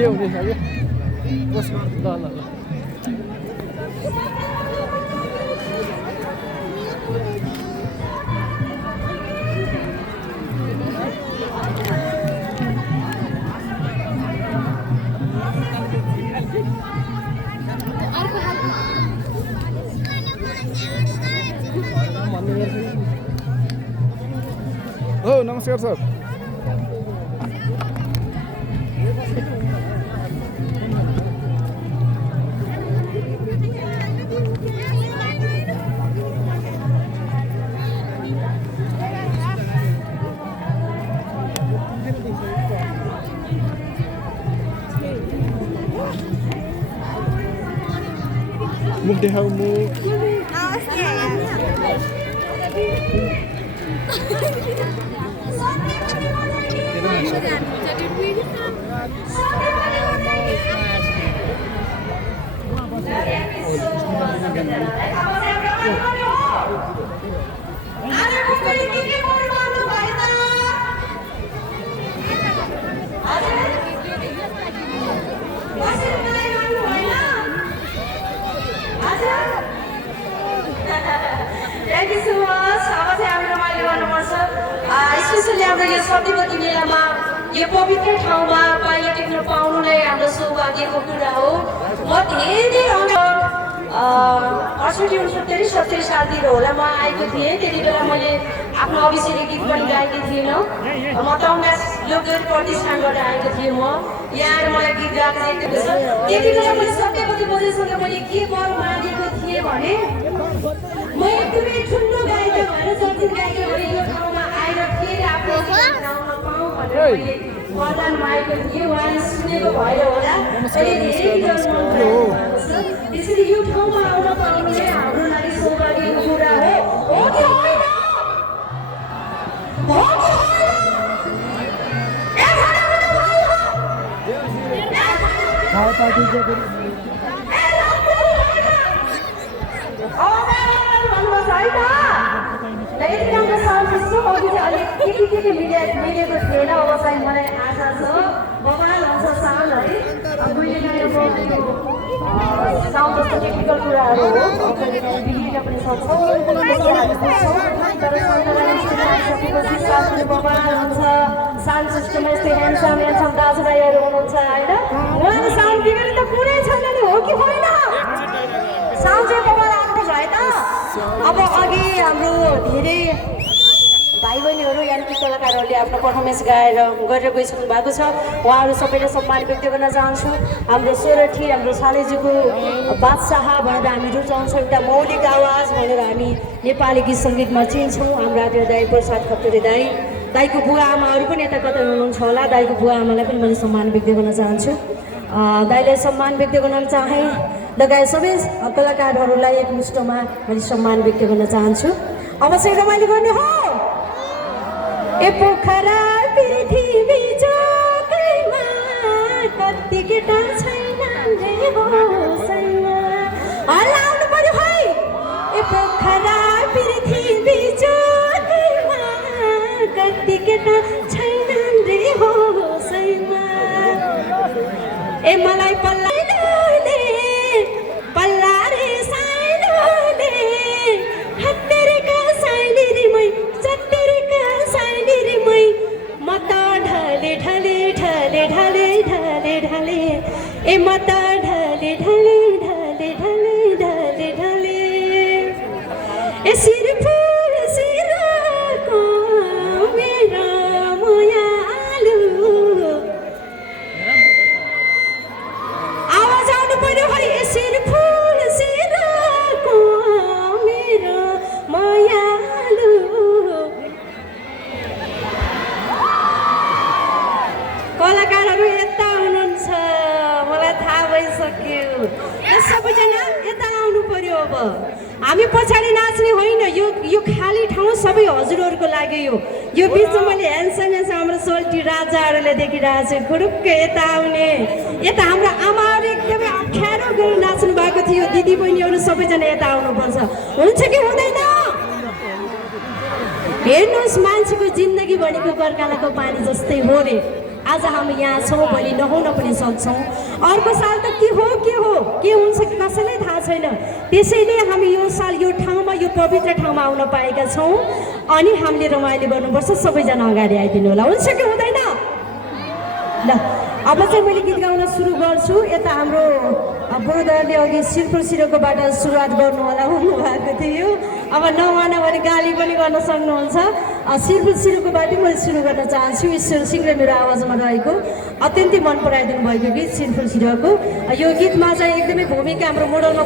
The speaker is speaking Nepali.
भिडियो हुँदैछ कि बस ल ल ल हो नमस्कार सर मुख देखाऊ मुख Thank you so much. अब चाहिँ हामी रमाइलो गर्नुपर्छ स्पेसली हाम्रो यो सत्यवती मेलामा यो पवित्र ठाउँमा पाइला टेक्न पाउनु नै हाम्रो सौभाग्यको कुरा हो म धेरै 68-69-70 सालतिर होला म आएको थिएँ त्यति बेला मैले आफ्नो अभिषेक गीत पनि गाएकी थिएन म टङ्गा लोकगीत प्रतिष्ठानबाट आएको थिएँ म यहाँ आएर मलाई गीत गाएको छ त्यति बेला मैले सत्यवती बोजूसँग मैले के वर मागेको थिएँ भने म एकदमै ठुलो गायिका भएर चर्चित गायिका भएर यो ठाउँमा आएर फेरि आफ्नो गाउन पाऊँ भनेर मैले वरदान मागेको थिएँ उहाँले सुनेको भएर होला त्यसरी यो ठाउँमा आउन पाउनु चाहिँ हाम्रो लागि सौभाग्यको कुरा हो कि होइन? हो कि मिलेको थिएन अब चाहिँ मलाई आशा छ बवाल हुन्छ साउन्ड है मैले गाएको साउन्ड जस्तो टेक्निकल कुराहरू हो बिग्रिन पनि सक्छ तर सकेपछि साउन्ड बवाल हुन्छ साउन्ड सिस्टममा यस्तै ह्यान्डसम दाजुभाइहरू हुनुहुन्छ होइन उहाँले साउन्ड बिग्रिनु त कुरै छैन नि हो कि होइन साउन्ड चाहिँ बवाल आएको छ है त अब अघि हाम्रो धेरै भाइ बहिनीहरू यानि कलाकारहरूले आफ्नो पर्फर्मेन्स गाएर गरेर गइसक्नु भएको छ उहाँहरू सबैले सम्मान व्यक्त गर्न चाहन्छु हाम्रो सोरठी हाम्रो सालेजीको बादशाह भनेर हामी रुचाउँछौँ एउटा मौलिक आवाज भनेर हामी नेपाली गीत सङ्गीतमा चिन्छौँ हाम्रो आदरणीय दाइ प्रसाद खत्री दाइको बुवा आमाहरू पनि यता कतै हुनुहुन्छ होला दाइको बुवा आमालाई पनि मैले सम्मान व्यक्त गर्न चाहन्छु दाइलाई सम्मान व्यक्त गर्न चाहे लगायत सबै कलाकारहरूलाई एकमुष्टमा मैले सम्मान व्यक्त गर्न चाहन्छु अब चाहिँ रमाइलो गर्ने हो ए पोखरा पृथ्वी जोगैमा कति केटा छैनन् रे होसैमा हल्लाउनु पर्यो है ए पोखरा पृथ्वी जोगैमा कति केटा छैनन् रे होसैमा ए मलाई पल्लाले पल्ला रे साइलोले हत्तेरेका साइली रे मै सत्तेरेका साइली रे मै म त ढले ढले ढले ढले ढले ढले ए म त ढले ढले ढले ढले ढले ढले ए सिर फुल सिरको मेरो मुयालु आवाज आउनु पर्यो है ए सिर फुल सिरको मेरो मुयालु कलाकारहरू यता हुनुहुन्छ मलाई थाहा भइसक्यो सबैजना यता आउनु पर्यो अब हामी पछाडि नाच्ने होइन यो खाली ठाउँ सबै हजुरहरूको लागि यो बिचमा मैले ह्यान्डसम हाम्रो सोल्टी राजाहरूले देखिरहेको छु खुरुक्कै यता आउने यता हाम्रो आमाहरू एकदमै अप्ठ्यारो गरेर नाच्नु भएको थियो दिदी बहिनीहरू सबैजना यता आउनुपर्छ हुन्छ कि हुँदैन हेर्नुहोस् मान्छेको जिन्दगी भनेको बर्खालाको पानी जस्तै हो रे आज हामी यहाँ छौँ, भोलि नहुन पनि सक्छौँ। अर्को साल त के हुन्छ कि कसैलाई थाहा छैन। त्यसैले हामी यो साल यो ठाउँमा, यो पवित्र ठाउँमा आउन पाएका छौँ अनि हामीले रमाइलो गर्नुपर्छ। सबैजना अगाडि आइदिनु होला, हुन्छ कि हुँदैन? ल अब चाहिँ मैले गीत गाउन सुरु गर्छु। यता हाम्रो बुढोदरले अघि सिरपुर सिरोकोबाट सुरुवात गर्नु होला भन्नुभएको थियो। अब नमाना भने गाली पनि गर्न सक्नुहुन्छ। सिरपुर सिरोकोबाटै मैले सुरु गर्न चाहन्छु। ईश्वर सिंह र मेरो आवाजमा रहेको अत्यन्तै मन पराइदिनु भएको गीत सिरपुर सिरोको। यो गीतमा चाहिँ एकदमै भूमिका हाम्रो मोडलमा